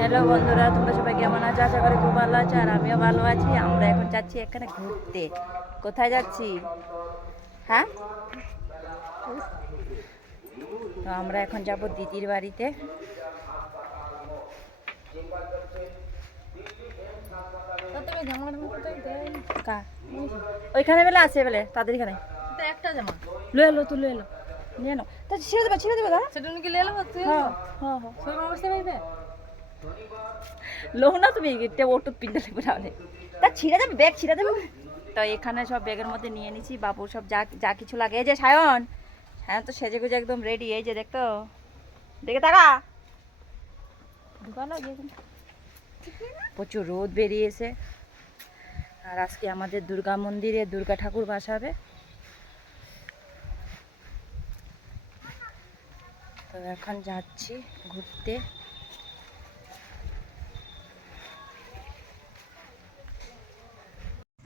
Hello বন্ধুরা তোমরা সবাই কেমন আছো? আশা করি খুব ভালো আছো আর আমিও ভালো আছি। আমরা এখন যাচ্ছি এখানে ঘুরতে। কোথায় যাচ্ছি? হ্যাঁ? তো আমরা এখন যাব দিদির বাড়িতে। ওইখানে বেলে আছে বেলে তাদের এখানে। একটা জামা। লয়ে এলো তুই লয়ে এলো নিয়ে নাও তা ছেড়ে দেবে ছেড়ে দেবে দাদা। সেটা নাকি লেলো তুই হ্যাঁ হ্যাঁ হ্যাঁ। সেরকম অবস্থা পাইবে না তুমি এটা ওটু পিনতে লাগবে তাহলে তা ছিঁড়ে যাবে, ব্যাগ ছিঁড়ে যাবে। তো এখানে সব ব্যাগের মধ্যে নিয়ে নিছি বাবু সব যা যা কিছু লাগে। এই যে সায়ন সায়ন তো সেজে গুজে একদম রেডি এই যে দেখতো। দেখে ঢুকালো প্রচুর রোদ বেরিয়েছে। আর আজকে আমাদের দুর্গা মন্দিরে দুর্গা ঠাকুর বাসাবে। তো এখন যাচ্ছি ঘুরতে।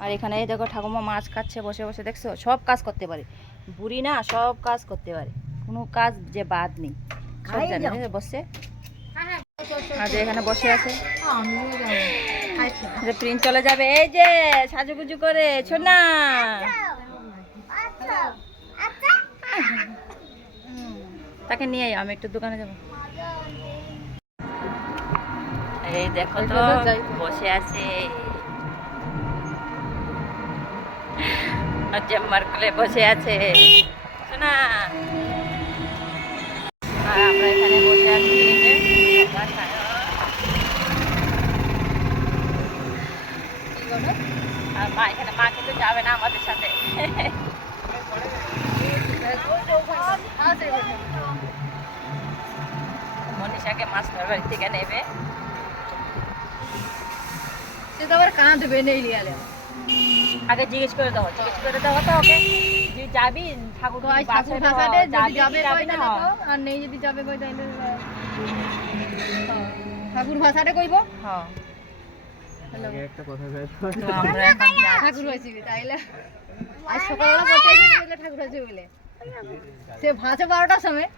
আর এখানে এই দেখো ঠাকুমা মাছ খাচ্ছে বসে বসে দেখছ? সব কাজ করতে পারে। বুড়ি না সব কাজ করতে পারে। কোনো কাজ যে বাদ নেই। সব জানে যাও। এই যে বসে আর যে এখানে বসে আছে। আমিও যে প্রিন্ট চলে যাবে। এই যে সাজুগুজু করে ছোনা। তাকে নিয়ে আমি একটু দোকানে যাব। এই দেখো তো। বসে আছে। জাম্মার কোলে বসে আছে শোনা আমরা এখানে বসে আর মা এখানে মা কিন্তু যাবে না আমাদের সাথে মনীষাকে মাস্টার বাড়ি থেকে নেবে সে তো আবার কাঁদবে নেই লিয়ালে আগে জিজ্ঞেস করে দাও জিজ্ঞেস করে দাও তো ওকে। যে যাবি ঠাকুর ঠাকুর ভাষাতে যদি যাবে কই না? তো, আর নেই যদি যাবে কই তাহলে ঠাকুর ভাষাটা কইব? হ্যাঁ। হ্যালো। তো। আমরা এখন ঠাকুর হয়েছিবি তাইলে। আজ সকালবেলা পড়তে বলে ঠাকুর হয়েছে বলে। সে ভাঁচে বারোটার সময়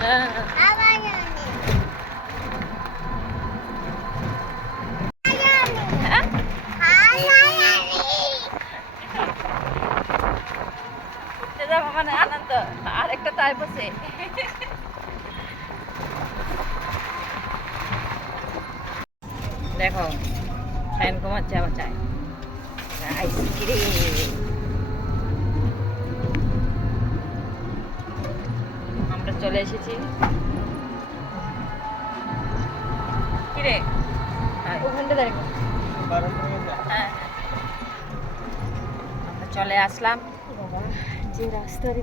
হ্যাঁ। হ্যাঁ? ঘুরতে যাব মানে আনন্দ আরেকটা তাই বসে দেখো কুমার যাওয়া চায়। আইসক্রিম আমরা চলে এসেছি। কিরে? হ্যাঁ ওখানটা দাঁড়িয়ে হ্যাঁ আমরা চলে আসলাম। যে রাস্তার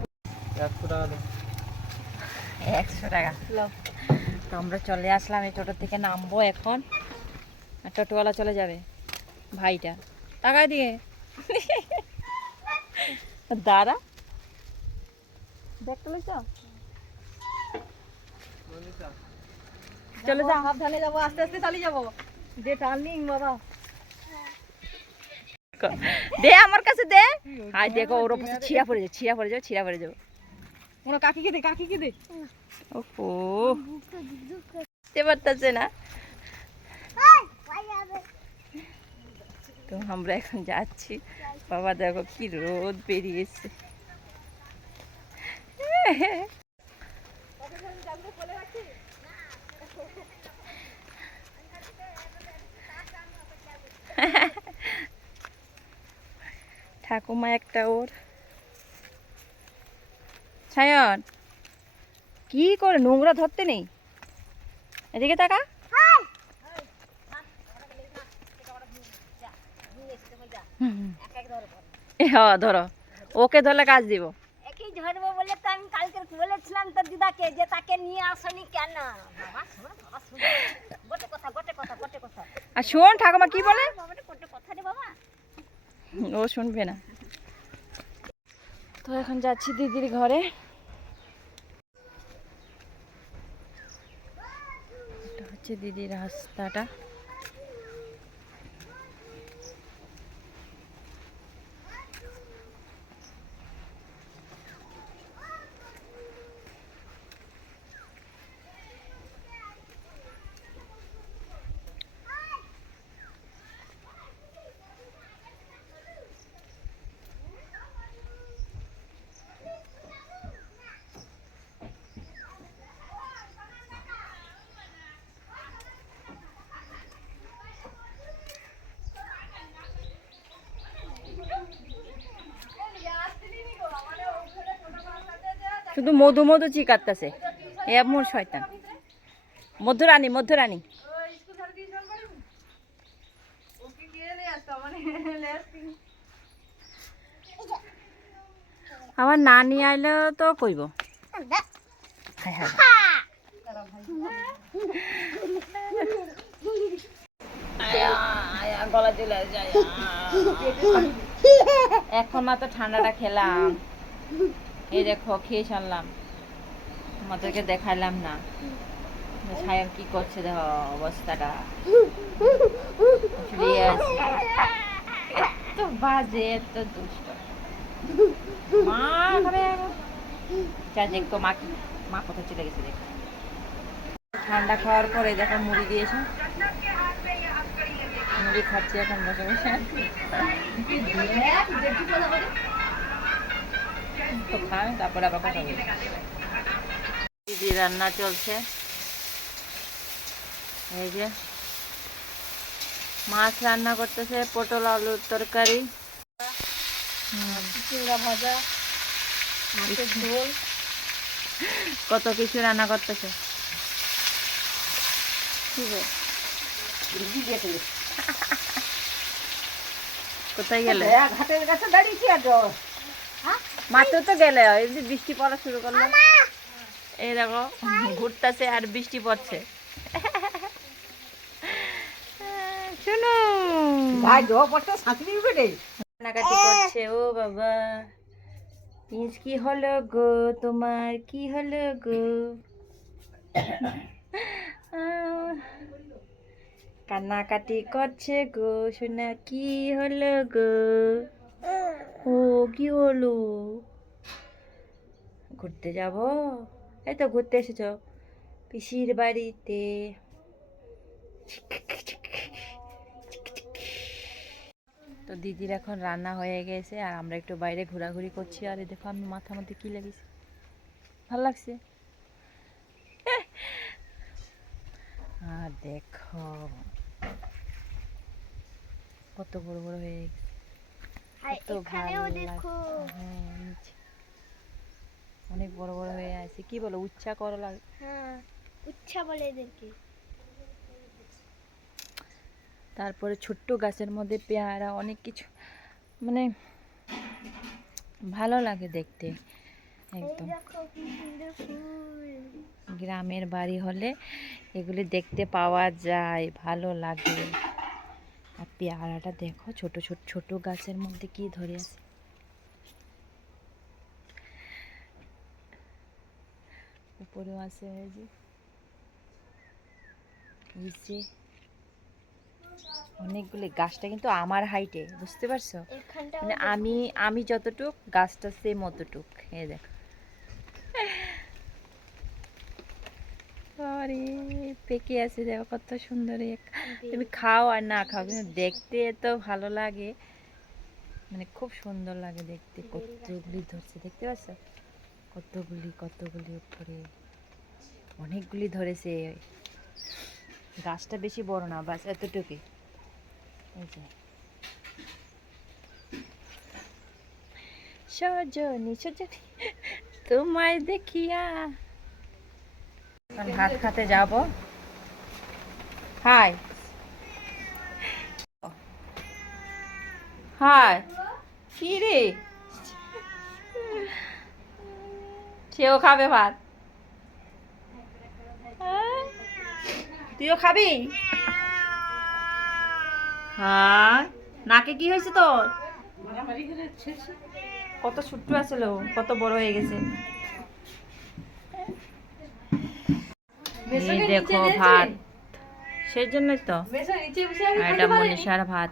একশো টাকা তো আমরা চলে আসলাম এই টোটো থেকে নামবো এখন। আর টোটোওয়ালা চলে যাবে। ভাইটা। টাকা দিয়ে। দাঁড়া। দেখতে লইছ? চলে যা। সাবধানে যাব আস্তে আস্তে চালিয়ে যাব। যে টার্নিং বাবা। দে আমার কাছে দে। হাই দেখো ওর উপর ছিঁড়া পড়ে যাবে ছিঁড়া পড়ে যাবে ছিঁড়া পড়ে যাবে। ওরা কাকিকে দে কাকিকে দে। ওহো। বুঝতে পারতেছে না তো আমরা এখন যাচ্ছি। বাবা দেখো কি রোদ বেরিয়েছে। ঠাকুমা একটা ওর। ছায়ন, কি করে নোংরা ধরতে নেই? এদিকে তাকা হুম। এ, হ্যাঁ ধরো। ওকে ধরলে কাজ দিব। একই ধরবো বলে তো আমি কালকে বলেছিলাম তোর দিদাকে যে তাকে নিয়ে আসনি কেন? গোটে কথা গোটে কথা গোটে কথা। আর শোন ঠাকুমা কি বলে? কথা রে বাবা। ও শুনবে না। তো এখন যাচ্ছি দিদির ঘরে। হচ্ছে দিদির রাস্তাটা। শুধু মধু মধু চিকাত্তাছে এ মোর শয়তান। মধ্যরানী মধ্যরানী আমার নানি আইলে তো কইব। এখন মাত্র ঠান্ডাটা খেলাম। এই দেখো, খেয়ে সারলাম। আমাদেরকে দেখাইলাম না। ছায়ার কি করছে দেখো অবস্থাটা। এত বাজে, এত দুষ্ট। মা ঘরে যা মা মা কোথায় চলে গেছে দেখো। ঠান্ডা খাওয়ার পরে দেখো মুড়ি দিয়েছে। মুড়ি খাচ্ছি এখন বসে বসে। তো খাই তারপরে আবার কথা বলি দিদি রান্না চলছে। এই যে মাছ রান্না করতেছে পটল আলুর তরকারি। চিংড়া ভাজা মাছের ঝোল। কত কিছু রান্না করতেছে? কোথায় গেলে? ঘাটের কাছে দাঁড়িয়েছি আর মাত্র তো গেলে এই যে বৃষ্টি পড়া শুরু করল। এই দেখো ঘুরতেছে আর বৃষ্টি পড়ছে। শুনো। কান্নাকাটি করছে ও বাবা। প্রিন্স কি হলো গো? তোমার কি হলো গো? কান্নাকাটি করছে গো শোনা কি হলো গো? ও, কি হলো? ঘুরতে যাব? এই তো ঘুরতে এসেছ। পিসির বাড়িতে। তো দিদির এখন রান্না হয়ে গেছে আর আমরা একটু বাইরে ঘোরাঘুরি করছি। আর দেখো আমি মাথার মধ্যে কি লেগেছে ভালো লাগছে? আর দেখো, কত বড় বড় হয়ে গেছে। কত ভালো লাগছে। হ্যাঁ অনেক বড় বড় হয়ে আছে। কি বলো করলা হ্যাঁ উচ্ছা বলে এদেরকে। তারপরে ছোট্ট গাছের মধ্যে পেয়ারা অনেক কিছু। মানে ভালো লাগে দেখতে। একদম। গ্রামের বাড়ি হলে এগুলি দেখতে পাওয়া যায় ভালো লাগে। আর পেয়ারাটা দেখো ছোট ছোট ছোট গাছের মধ্যে কি ধরে আছে? উপরেও আছে যে। অনেকগুলি গাছটা কিন্তু আমার হাইটে বুঝতে পারছ? মানে আমি আমি যতটুক গাছটা সেম অতটুক এই দেখো। আরে পেকে আছে দেখো কত সুন্দর তুমি খাও আর না খাও কিন্তু দেখতে এত ভালো লাগে। মানে খুব সুন্দর লাগে দেখতে কতগুলি ধরছে দেখতে পাচ্ছ? কতগুলি কতগুলি উপরে। অনেকগুলি ধরেছে। গাছটা বেশি বড় না বাস এতটুকু এই যে। সজনি সজনি তোমায় দেখিয়া ভাত খাতে যাব। হাই। হাই। সেও খাবে ভাত? তুইও খাবি? হ্যাঁ নাকে কি হয়েছে তোর? কত ছোট্ট আছিল কত বড় হয়ে গেছে। এই দেখো ভাত। সেই জন্যই তো। এটা মনীষার ভাত।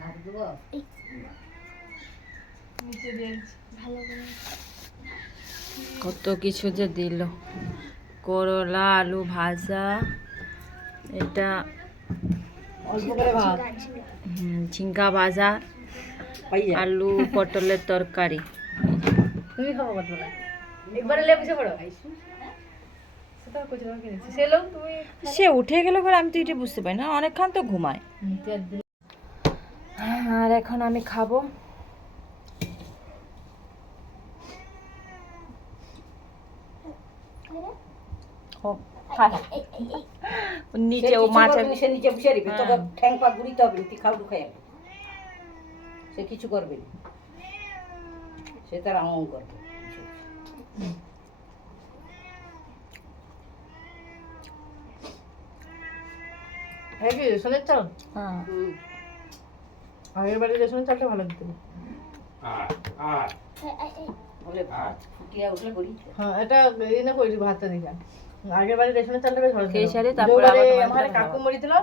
ভাত দেবো নিচে দিয়ে কত কিছু যে দিল। করলা আলু ভাজা এটা ভাত। ঝিঙ্গা ভাজা আলু পটলের তরকারি। তুমি খাব একবারে লে বসে পড়ো সেটা কচি বাবা কিনেছি সে উঠে গেল করে আমি তো এটা বুঝতে পারি না। অনেকক্ষণ তো ঘুমায়। আর এখন আমি খাব। নিচে ও নিচে বসে তোকে হ্যাঁ। ঠ্যাং পা গুড়িতে হবে তুই খাও খাই সে কিছু করবে না। সে তার আমন করবে। হ্যাঁ কি রেশনের চাল হ্যাঁ। আগের বাড়ি রেশনের চালটা ভালো দিত হ্যাঁ এটা এই না করি ভাতটা দিলাম আগের বাড়ি রেশনের চালটা বেশ ভালো ছিল। তারপরে আবার যৌবারে তোমার আমার কাকু। মরি দিল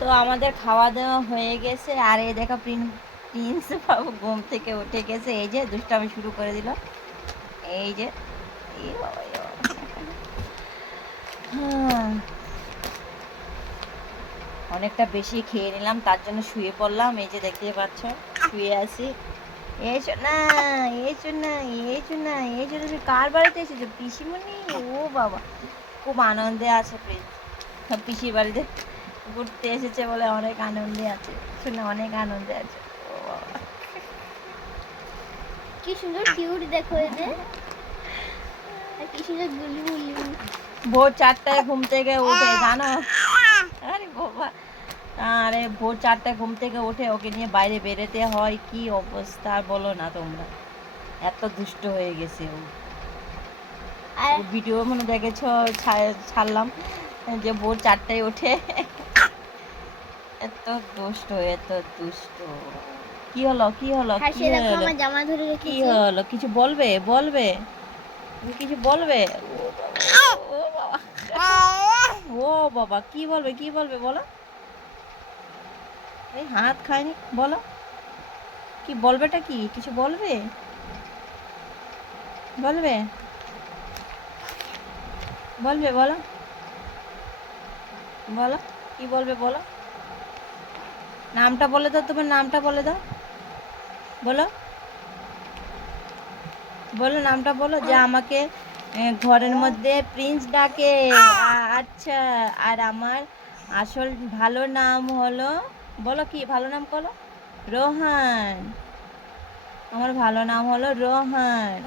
তো আমাদের খাওয়া দাওয়া হয়ে গেছে আর এই দেখো প্রিন- প্রিন্স বাবু ঘুম থেকে উঠে গেছে এই যে দুষ্টামি শুরু করে দিল এই যে এই এই বাবা। হ্যাঁ। অনেকটা বেশি খেয়ে নিলাম তার জন্য শুয়ে পড়লাম। এই যে দেখতে পাচ্ছ শুয়ে আছি। এসো না এসো না এসো না এসো না কার বাড়িতে এসেছ পিসিমণি? ও বাবা খুব আনন্দে আছে পিসির বাড়িতে ঘুরতে এসেছে বলে অনেক আনন্দে আছে। শুনে অনেক আনন্দে আছে। ও বাবা। কি সুন্দর কিউট দেখো এদের। কি সুন্দর গুলি গুলি ভোর চারটায় ঘুম থেকে উঠে জানো? বাবা। আরে ভোর চারটায় ঘুম থেকে উঠে ওকে নিয়ে বাইরে বেরোতে হয় কি অবস্থা বলো না তোমরা। এত দুষ্ট হয়ে গেছে ও। ভিডিও মনে দেখেছ? ছাড়লাম যে ভোর চারটায় ওঠে এত দুষ্ট এত দুষ্ট। কি হলো কি হলো কি হলো? জামা ধরে কি হলো? কিছু বলবে? বলবে? কিছু বলবে? ও বাবা, ও বাবা, কি বলবে কি বলবে বলো? এই হাত খায়নি, বলো। কি বলবেটা কি? কিছু বলবে? বলবে? বলবে, বলো। বলো, কি বলবে, বলো। নামটা বলে দাও, তোমার নামটা বলে দাও। বলো। বলো, নামটা বলো, যে আমাকে ঘরের মধ্যে প্রিন্স ডাকে। আচ্ছা আর আমার আসল ভালো নাম হলো, বলো কি, ভালো নাম বলো? রোহান। আমার ভালো নাম হলো রোহান।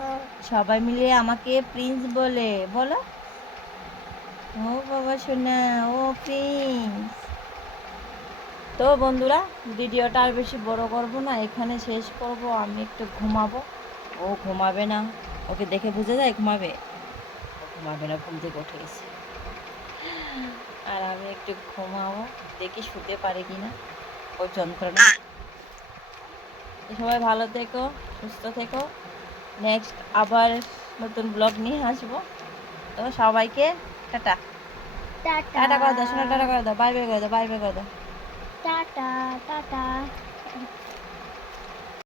সবাই মিলে আমাকে প্রিন্স বলে, বলো? ও বাবা শোনা ও প্রিন্স। তো বন্ধুরা, ভিডিওটা আর বেশি বড় করব না, এখানে শেষ করব, আমি একটু ঘুমাবো। ও ঘুমাবে না, ওকে দেখে বুঝে যায়, ঘুমাবে? না ঘুম থেকে উঠে গেছে। আর আমি একটু ঘুমাবো দেখি শুতে পারে কি না ওর যন্ত্রণা। সবাই ভালো থেকো সুস্থ থেকো। নেক্সট আবার নতুন ব্লগ নিয়ে আসব। তো সবাইকে টাটা। টাটা। টাটা করে দাও শোনা টাটা করে দাও বাই বাই করে দাও বাই বাই করে দাও। টাটা টাটা।